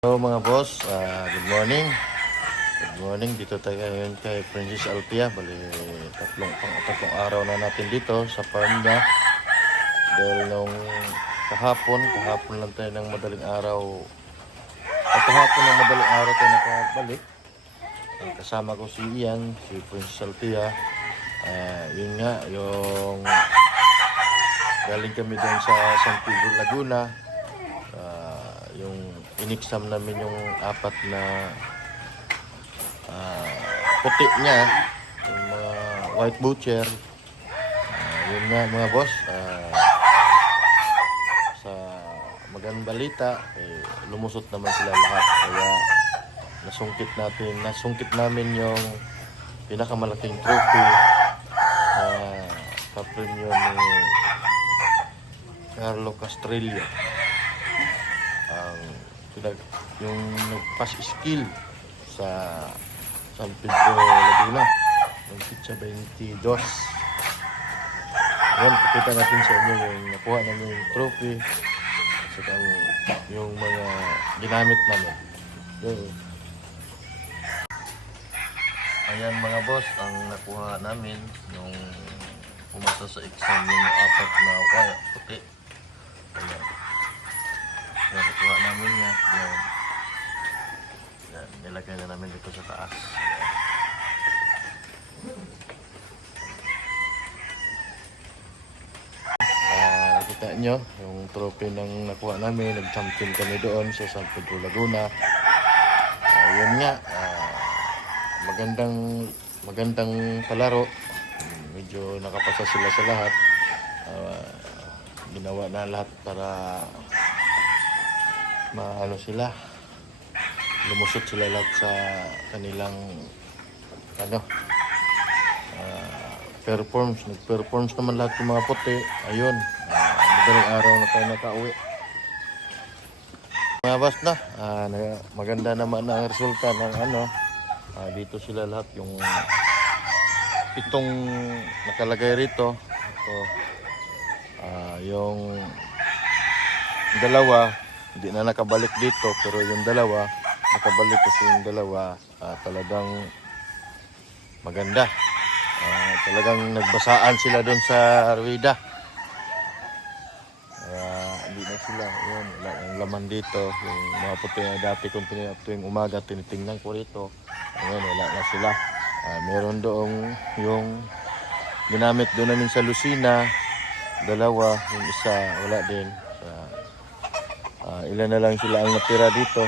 Hello mga boss, good morning. Good morning, dito tayo ngayon kay Princess Alpia. Bali, tatlong araw na natin dito sa farm niya. Dahil nung kahapon lang tayo ng madaling araw. At kahapon ng madaling araw tayo nakabalik. Kasama ko si Ian, si Princess Alpia. Yun nga, yung galing kami doon sa San Pedro, Laguna. Yung in-exam namin yung apat na puti niya, yung mga white butcher. Yun nga mga boss, sa magandang balita, lumusot naman sila lahat. Kaya nasungkit namin yung pinakamalaking trophy na pa-premium ni Carlo Castrillo. Yung nag-pass skill sa San Pedro, Laguna, yung pizza 22. Ayan, pakita natin sa inyo yung nakuha namin yung trophy at yung mga ginamit namin. Ayan mga boss, ang nakuha namin yung pumasa sa exam yung apat na puti. Ayan. Yan, nakuha namin niya. Yan, nilagay na namin dito sa taas. Nakita nyo, yung trophy ng nakuha namin. Nag-champion kami doon sa San Pedro, Laguna. Yun nga, magandang palaro. Medyo nakapasa sila sa lahat. Ginawa na lahat para lumusot sila lahat sa kanilang nag-performs naman lahat ng mga puti. Ayun, madaling araw na tayo nakauwi mga boss na. Maganda naman ang resulta ng dito sila lahat, yung itong nakalagay rito. Ito, yung dalawa hindi na nakabalik dito, pero yung dalawa nakabalik kasi yung dalawa talagang maganda. Talagang nagbasaan sila doon sa Arvida. Hindi na sila, yun, wala yung laman dito. Yung mga puti na dati kung tuwing umaga tinitingnan ko rito, ayun, wala na sila. Meron doong yung ginamit doon namin sa Lucina, dalawa, yung isa wala din. Ilan na lang sila ang natira dito.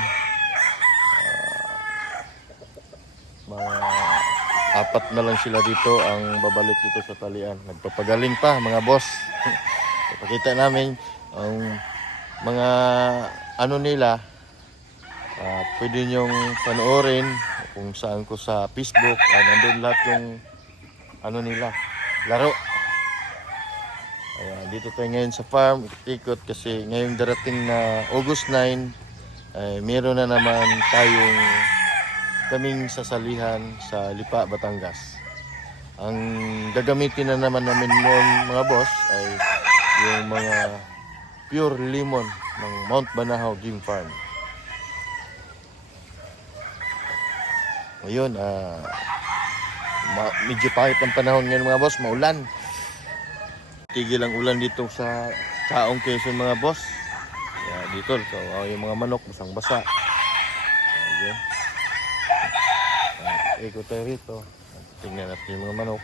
Mga apat na lang sila dito ang babalik dito sa talian. Nagpapagaling pa mga boss. Ipakita namin ang mga nila. Pwede nyong panoorin kung saan ko sa Facebook. Nandun lahat yung nila, laro. Ayan, dito tayo ngayon sa farm, ikot kasi ngayong darating na August 9, meron na naman kaming sasalihan sa Lipa, Batangas. Ang gagamitin na naman namin noon mga boss ay yung mga pure lemon ng Mount Banahaw Game Farm. Ngayon, medyo pahit ang panahon ngayon mga boss, maulan. Tigil ang ulan dito sa Chaong, Quezon mga boss. Dito, yung mga manok basang-basa. Ayan. Ikot tayo rito. Tingnan natin yung mga manok.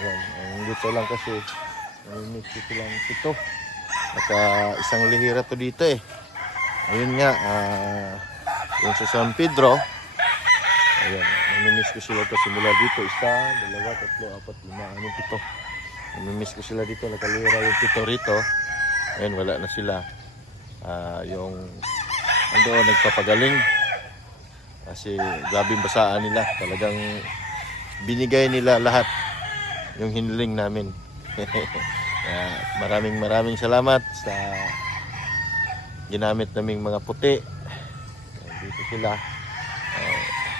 Ayan. Dito lang kasi naminis dito lang ito. At isang lihira to dito eh. Ayun nga, yung sa San Pedro. Ayan, naminis ko sila ito simula dito. 1, 2, 3, 4, 5, 6, 7. Namimiss ko sila dito, nakalira yung pito rito. Ayun, wala na sila. Yung andoon nagpapagaling kasi grabing basaan nila. Talagang binigay nila lahat yung hiniling namin. Maraming salamat sa ginamit naming mga puti. Dito sila.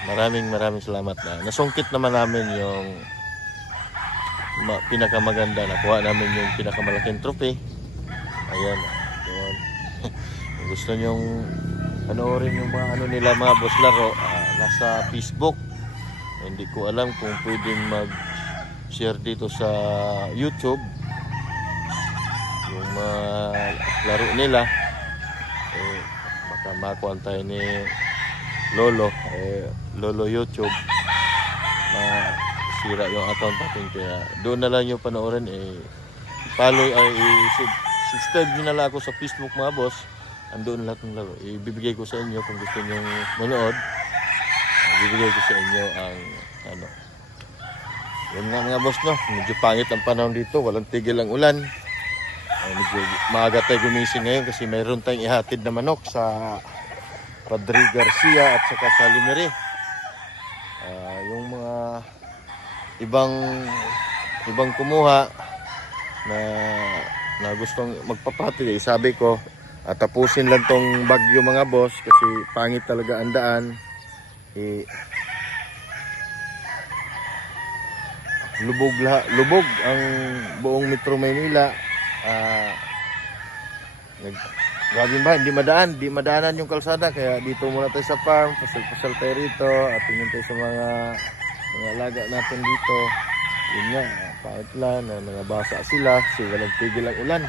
Maraming salamat na nasungkit naman namin yung pinakamaganda. Nakuha namin yung pinakamalaking trophy. Ayan. Kung gusto nyong panoorin yung mga ano nila mga boss laro nasa Facebook. Hindi ko alam kung pwedeng mag-share dito sa YouTube yung mga laro nila. Baka makuha tayo ni Lolo Lolo YouTube sira yung account natin, kaya doon na lang yung panoorin. Follow subscribe nyo na lang ako sa Facebook mga boss. Andoon lahat ng laro ibibigay ko sa inyo kung gusto nyo manood. Ibibigay ko sa inyo ang ano. Yan nga mga boss, no, medyo pangit ang panahon dito, walang tigil ang ulan. Medyo maaga tayo gumising ngayon kasi mayroon tayong ihatid na manok sa Padre Garcia at saka sa Limere. Yung mga ibang kumuha na gustong magpapati, sabi ko tapusin lang tong bagyo mga boss kasi pangit talaga ang daan. Lubog ang buong Metro Maynila. Grabe ba, hindi madaanan yung kalsada, kaya dito muna tayo sa farm, pasal tayo rito at tingin tayo sa mga alaga natin dito. Yun nga, pangit lang na nangabasa sila kasi walang tigil ang ulan.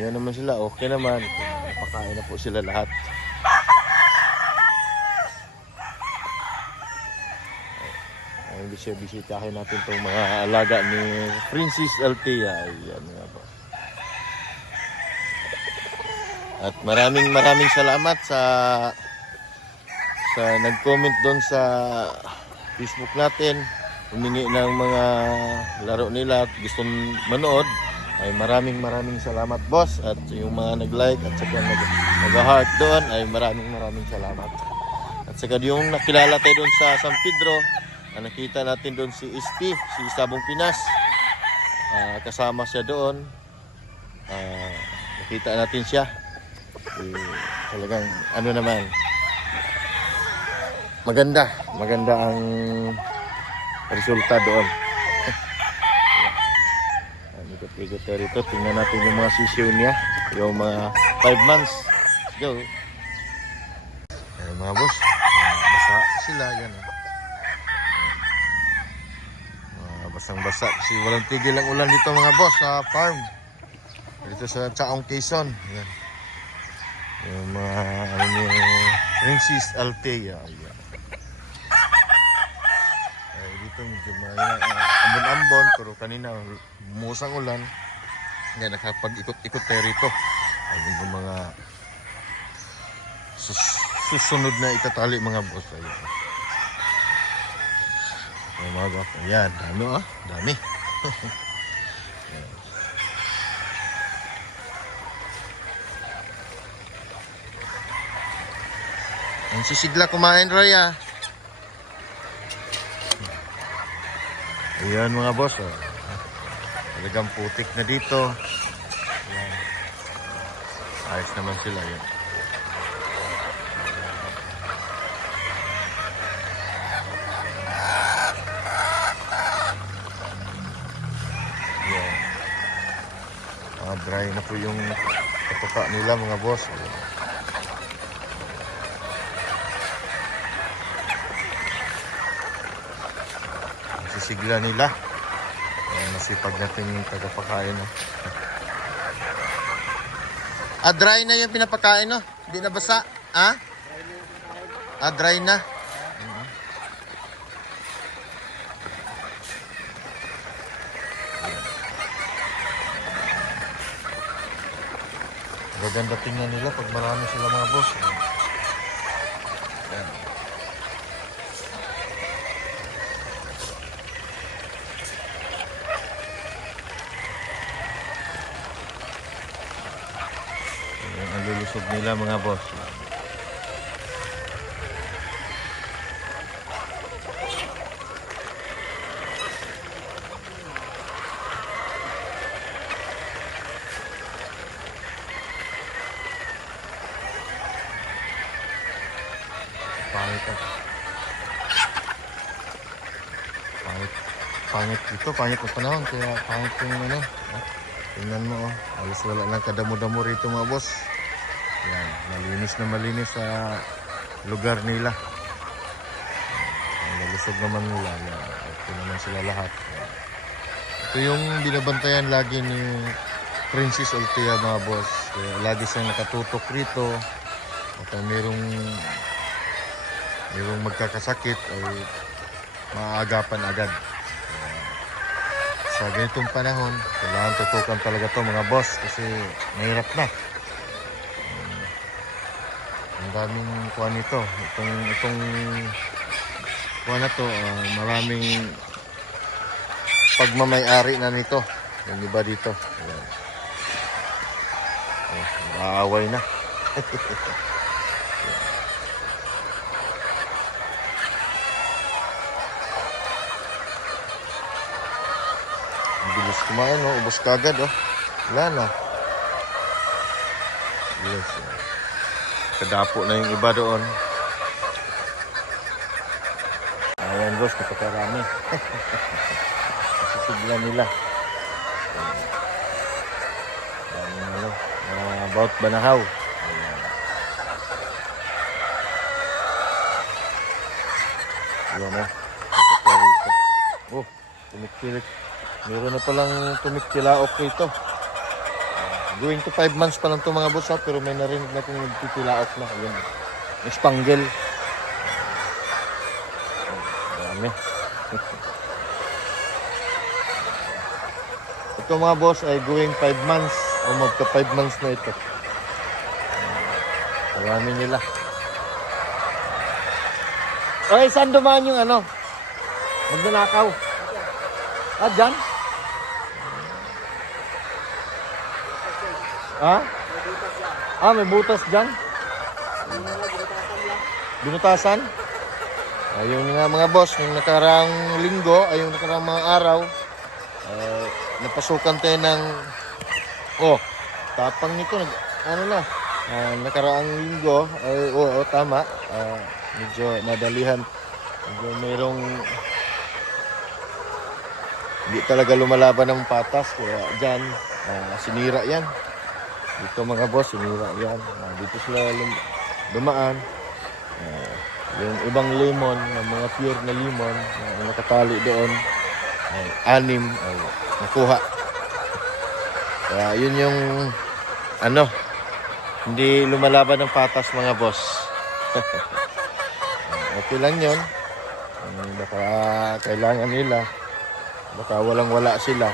Ayan naman sila, okay naman, pakain na po sila lahat. Bisitahin natin itong mga alaga ni Princess Althea. Ayan nga po. At maraming salamat sa nag-comment doon sa Facebook natin, humingi ng mga laro nila at gustong manood. Ay maraming salamat boss, at yung mga nag-like at saka nag-heart doon ay maraming salamat. At saka yung nakilala tayo doon sa San Pedro, nakita natin doon si SP, si Sabong Pinas. Kasama siya doon. Nakita natin siya. Talagang ano naman, maganda ang resulta doon. Ikot tayo rito, tingnan natin yung mga sisiw niya, yung mga 5 months. Go. Mga boss, basa sila yan. Basang-basa kasi walang tigil ang ulan dito mga boss sa farm dito sa Chaong Quezon. Yan. Yung mga Princess Althea. Dito medyo ambon-ambon, pero kanina bumusang ulan, kaya nakapag-ikot-ikot tayo rito. Yung mga susunod na itatali mga boss. Ayan, dami. Ang sisigla kumain, Roy, Ayan mga boss, talagang putik na dito. Ayan. Ayos naman sila, yan. Dry na po yung patuka nila mga boss. Sisigla nila. Masipag natin yung tagapakain. Dry na yung pinapakain, no? Hindi na basa. Dry na. Gaganda tingnan nila pag marami sila mga boss. Ayan. Ayan ang lulusog nila mga boss. Pangit dito, pangit ang panahon, kaya pangit yung Tingnan mo, oh. Alas wala lang kadamo-damo rito mga boss. Yan, malinis na malinis sa lugar nila. Nalusog naman nila. Yan. Ito naman sila lahat. Yan. Ito yung binabantayan lagi ni Princess Althea mga boss. Kaya lagi siyang nakatutok rito. At merong magkakasakit ay maaagapan agad. Sa ganitong panahon, kailangan tutukan talaga to mga boss kasi mahirap na. Ang daming kuha nito. Itong kuha na to, maraming pagmamay-ari na nito. Yung iba dito. Aaway na. Bilis kumain, oh. Ubos kagad, oh. Wala na. Bilis, oh. Kadapo na yung iba doon. Ayan, boss, kapakarami. Nasisigla nila. Ano, about Banahaw. Ayan, oh. Oh, tumikpilit. Meron na palang tumiktilaok rito. Going to 5 months pa lang ito mga boss, pero may narinig na kung nagtitilaok na. Ayan. Yung spangle. Dami. Ito mga boss ay going 5 months o magka 5 months na ito. Marami nila. Okay, saan dumaan yung ano? Magnanakaw. Ah, dyan? Ha? Ah, may butas dyan? Binutasan? Ayun nga mga boss, yung nakarang linggo, ay yung nakarang mga araw, napasukan tayo ng, tapang nito, nakaraang linggo, ay, tama, medyo nadalihan, medyo mayroong, hindi talaga lumalaban ng patas, kaya dyan, sinira yan. Dito mga boss, sinira yan. Dito sila dumaan. Yung ibang lemon, mga pure na lemon, nakatali doon, ay 6 ay nakuha. Kaya yun yung, hindi lumalaban ng patas mga boss. Okay lang yun. Baka kailangan nila. Baka walang-wala sila.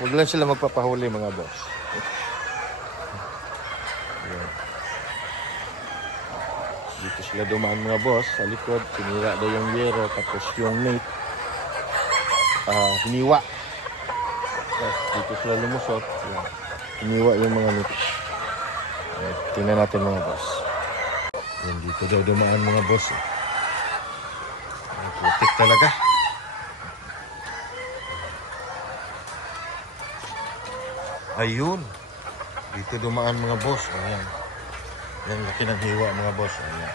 Huwag lang sila magpapahuli mga boss. Dito sila dumaan mga boss. Sa likod, sinira daw yung yero. Tapos yung mate, hiniwa. Dito sila lumusot. Hiniwa yung mga mate. Tingnan natin mga boss. Yan, dito daw dumaan mga boss. Putik talaga. Ayun. Dito dumaan mga boss. Ayan. Yan, laki ng hiwa mga boss. Ayan.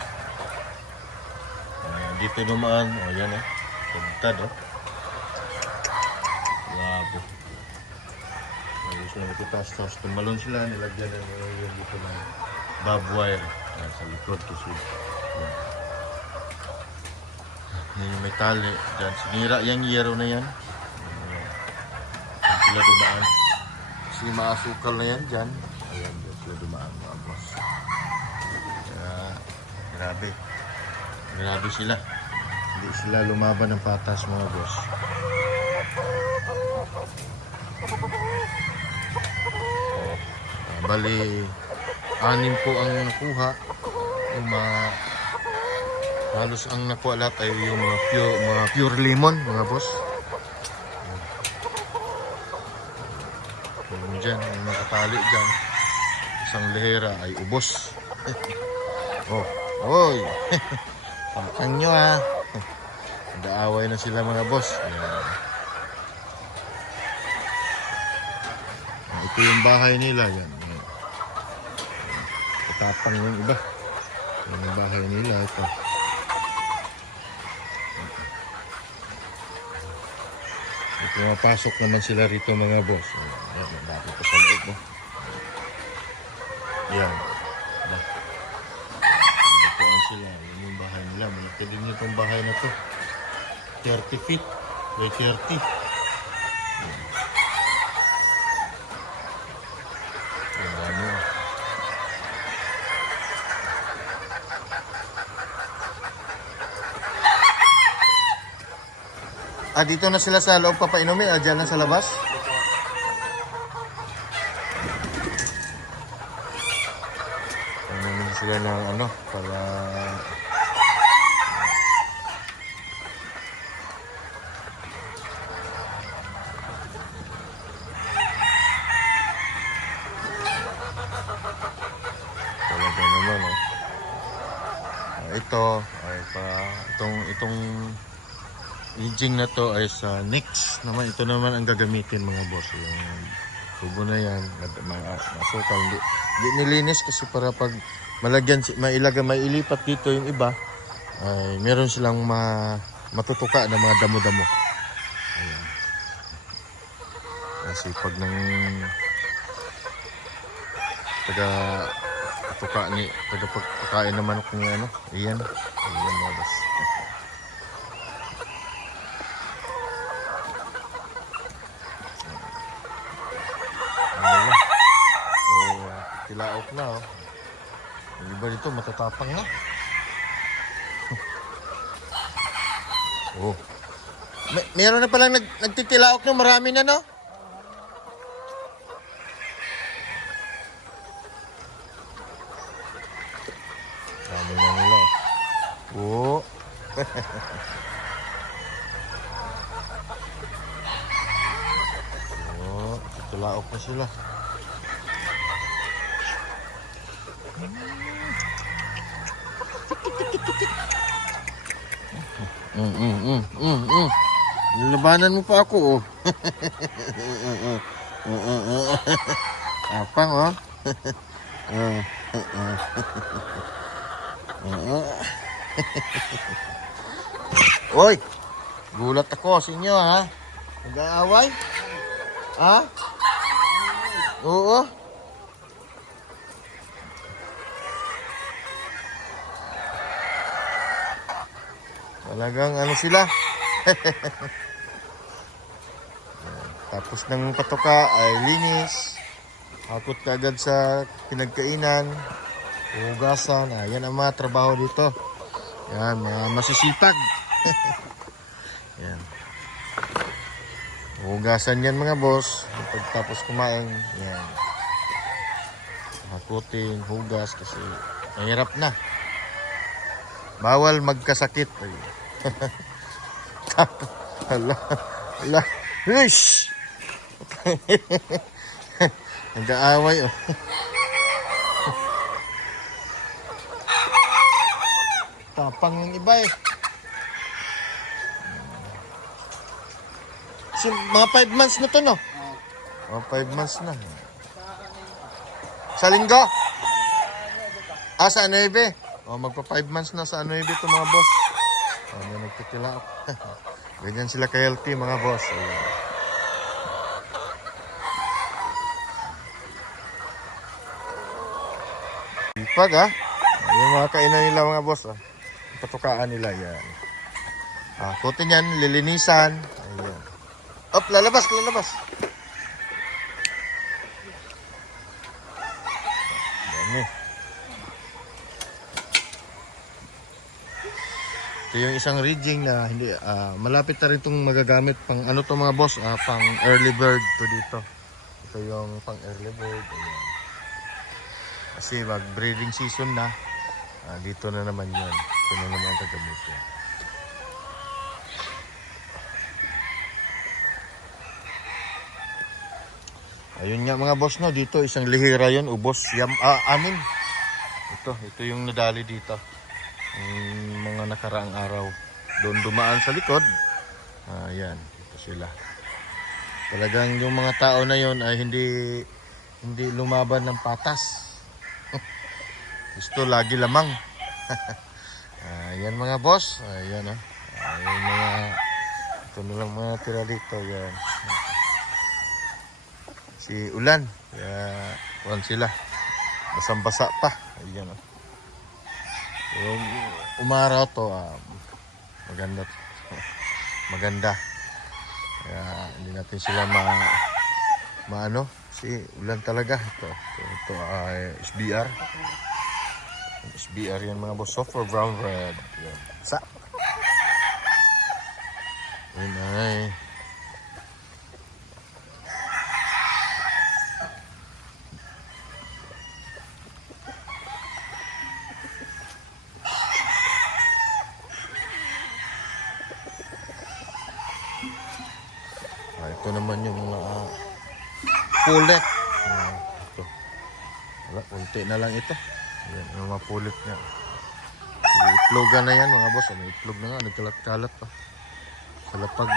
Dito dumaan. Ayan eh. Pagtad oh. Labo. Ayun sila nagkitas-tas. Tumalon sila. Nilagyan na yung dito ng barbed wire. Ayan, sa likod kasi. Ayan. Yung may tali. Diyan. Sinira yung yero na yan. Ayan sila dumaan. Kasi maasukal na yan dyan. Ayan, dyan sila dumaan mga boss. Kaya, grabe. Grabe sila. Hindi sila lumaban ng patas mga boss. Bali, 6 po ang nakuha. Yung halos ang nakuha lahat ay yung mga pure lemon mga boss. Dyan, yung nakatali dyan, isang lehera ay ubos. Oy, pakang nyo ha. Nag-aaway na sila mga boss. Ayan. Ito yung bahay nila. Yan. Katapang yung iba. Yan yung bahay nila. Ito. Pumapasok naman sila rito mga boss. Ayan. Ayan, dati pa sa loob, oh. Yan. Nagpuan sila. Yan yung bahay nila. Malaki din itong bahay na to. 30 feet by 30. Yan, dito na sila sa loob papainumin. Diyan na sa labas. Painumin sila ng ano para talaga naman, oh. Ito ay itong Ijing na to ay sa next naman. Ito naman ang gagamitin mga boss. Yung tubo na yan, masukal. Hindi nilinis kasi para pag malagyan, mailipat dito yung iba, ay meron silang matutuka na mga damo-damo. Ayan. Kasi pag nang pagpakain naman kung ano, ayan mga boss. Tilaok na, oh. Yung iba dito matatapang na. Oh. Meron na palang nagtitilaok na, marami na, no? Marami na nila. Oh. Oh, titilaok na sila. Labanan mo pa ako, oh. Apang, oh. Oy, gulat ako sa inyo, ha? Nag-aaway? Ha? Oo. Talagang ano sila. Tapos ng patoka ay linis. Hakot ka agad sa pinagkainan. Hugasan. Yan ang mga trabaho dito. Yan, mga masisipag. Yan. Hugasan yan mga boss. Pagtapos kumain. Yan. Hakutin, hugas kasi mahirap na. Bawal magkasakit. Hala. Wish! Nag-aaway, oh. Tapang yung iba, eh. So, mga 5 months na to, no? Oh, 5 months na. Sa linggo? Sa 9. Oh, magpa 5 months na sa 9 to mga boss. May nagtitilaok. Ganyan sila ka-healthy mga boss. Ayan. Ipag, ha? Yung mga kainan nila mga boss, ha? Patukaan nila yan. Kutin yan, lilinisan. Ayan. Op, lalabas. Dami. Ito yung isang rigging na hindi malapit na rin itong magagamit pang ano to mga boss, pang early bird to dito. Ito yung pang early bird. Ayan. Kasi mag breeding season na, dito na naman yun. Ito na naman ang gagamitin. Ayun nga mga boss, no, dito isang lihira yun, ubos, anim. Ito yung nadali dito. Mga nakaraang araw. Doon dumaan sa likod. Ayan, ito sila. Talagang yung mga tao na yon ay hindi lumaban ng patas. Gusto lagi lamang. Ayan mga boss. Ayan, yung mga ito na lang mga tira dito. Ayan. si ulan. Kaya kuwan sila. Basang-basa pa. Ayan. Yung umaraw to, maganda. Maganda. Kaya hindi natin sila maano. Si ulan talaga. Ito ay SBR. SBR yan mga boss. Soft or brown red. Yan. Sa. Yun ay. Ito naman yung mga pulet. Ito. Wala, unti na lang ito. Ayan, yung mga pulet niya. Itlogan na yan mga boss. May itlog na nga. Nagkalat-kalat pa. Sa lapag.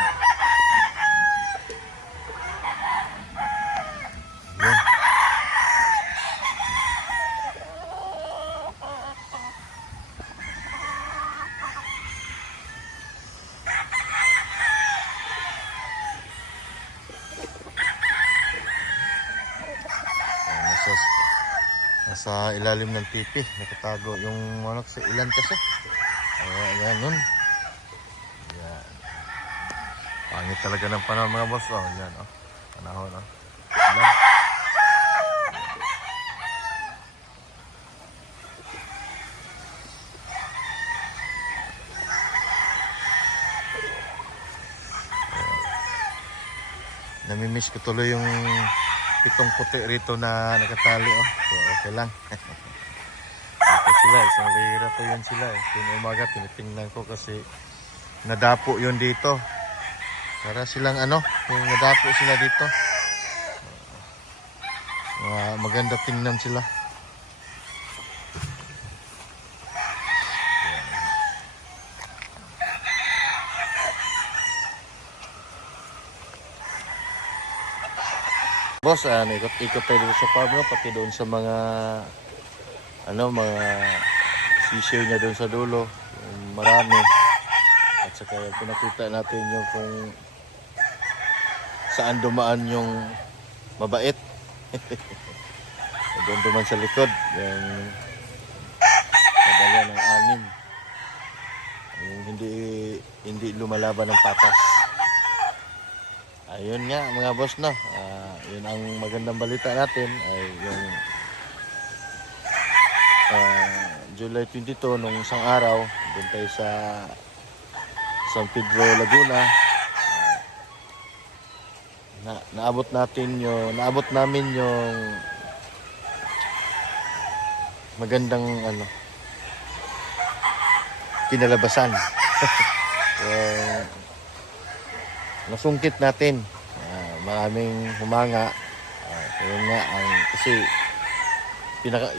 Ayan. Nasa ilalim ng tipi, nakatago yung manok sa ilan kasi. Ayan nun. Ayan. Pangit talaga ng panahon mga boss. Ayan panahon Ayan. Namimiss ko tuloy yung pitong puti rito na nakatali. So okay lang. Ito sila, isang lira to yun sila. Yung umaga tinitingnan ko kasi nadapo yun dito. Para silang yung nadapo sila dito. Maganda tingnan sila. Boss, ikot-ikot tayo dito sa farm, pati doon sa mga mga sisiyo niya doon sa dulo. Marami. At saka pinakita natin yung kung saan dumaan yung mabait. Doon duman sa likod. Yung kadala ng anim. Yung hindi lumalaban ng patas. Ayun nga mga boss yun ang magandang balita natin ay yung July 22 nung isang araw doon tayo sa San Pedro, Laguna. Naabot namin yung magandang kinalabasan. Nasungkit natin. Maraming humanga. Yun nga kasi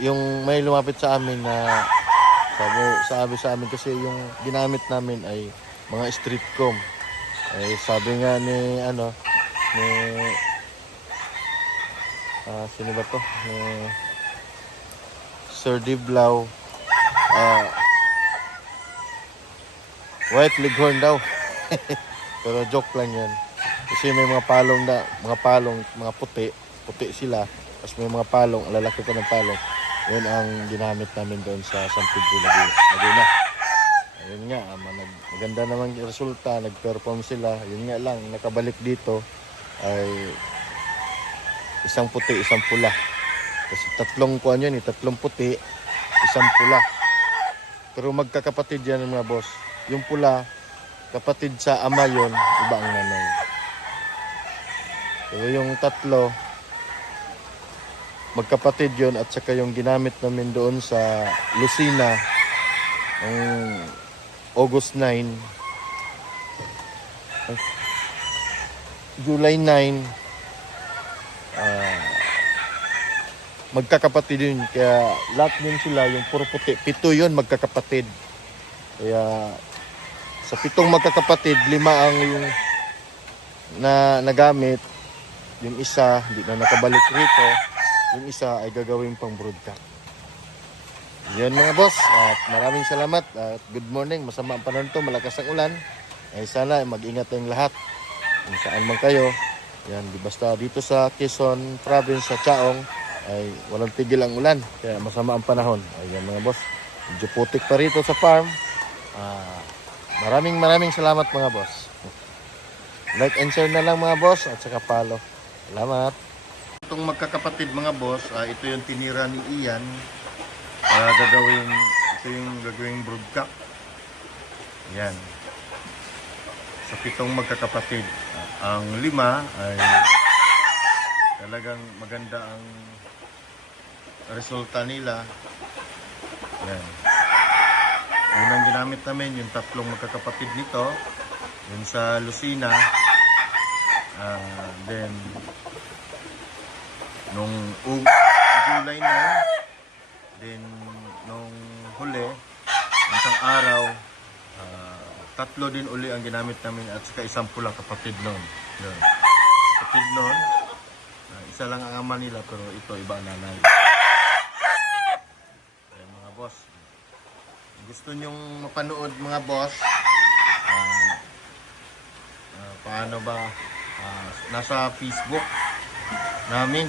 yung may lumapit sa amin na sabi sa amin kasi yung ginamit namin ay mga streetcom. Sabi nga ni sino ba to? Sir Diblaw, white leghorn daw. Pero joke lang yan. Kasi may mga mga puti sila. Tapos may mga palong, lalaki pa ng palong. Yun ang ginamit namin doon sa San Pedro, Laguna. Ayun nga, maganda naman yung resulta, nag-perform sila. Yun nga lang, nakabalik dito ay isang puti, isang pula. Kasi tatlong puti, isang pula. Pero magkakapatid yan mga boss. Yung pula, kapatid sa ama yun, iba ang nanay. So yung tatlo, magkapatid yun at saka yung ginamit namin doon sa Lucena ng August 9, July 9, magkakapatid yun. Kaya lahat yun sila, yung puro puti, 7 yun magkakapatid. Kaya sa 7 magkakapatid, 5 ang yung nagamit. Yung isa, hindi na nakabalik rito. Yung isa ay gagawin pang broadcast. Yun mga boss, at maraming salamat at good morning. Masama ang panahon to, malakas ang ulan. Sana mag-ingat tayong lahat kung saan man kayo. Yan, di basta dito sa Quezon Province sa Chaong ay walang tigil ang ulan. Kaya masama ang panahon. Ayan mga boss. Medyo putik pa rito sa farm. Maraming salamat mga boss. Like and share na lang mga boss at saka follow. Salamat. Itong magkakapatid mga boss, ito yung tinira ni Ian. Ito yung gagawing broodcock. Yan. Sa 7 magkakapatid. Ang 5 ay talagang maganda ang resulta nila. Yan. Unang ginamit namin yung 3 magkakapatid nito. Yung sa Lucina. Then, nung July 9, then nung huli, isang araw, 3 din uli ang ginamit namin at saka 1 pulang kapatid nun. Yun. Kapatid nun, isa lang ang ama nila pero ito iba ang nanay. Ayan mga boss. Gusto nyong mapanood mga boss, paano ba, nasa Facebook namin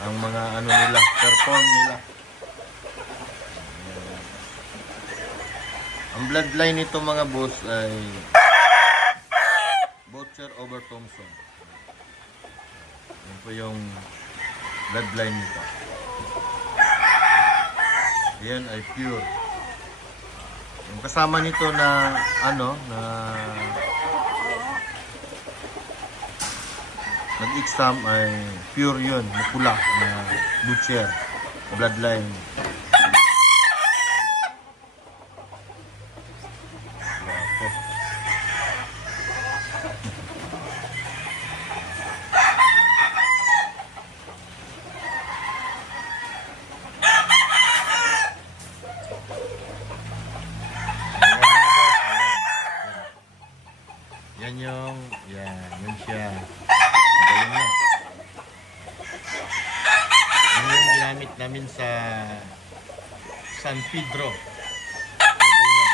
ang mga ano nila, perform nila. Ang bloodline nito mga boss ay Butcher over Thompson. Yan po yung bloodline nito. Yan ay pure. Yung kasama nito na nag-exam ay pure yun, mapula na Butcher bloodline. Yan siya. Magaling niya. Yan yung ginamit namin sa San Pedro. Laguna.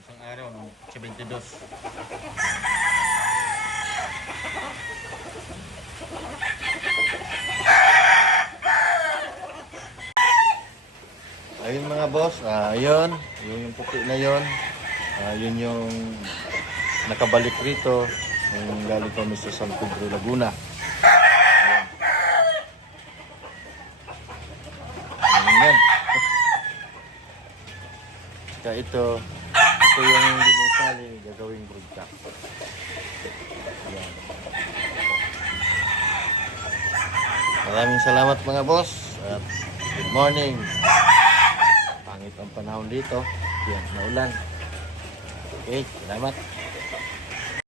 Isang araw, 72. Ayun mga boss, ayun, yung puti na yun. Yun yung nakabalik rito. Yung galing kami sa San Pedro, Laguna. Ayan. Ayan. Kaya ito yung dinasali, gagawing broodcock. Ayan. Maraming salamat mga boss. At good morning. Pangit ang panahon dito. Yan, naulan. Okay, salamat.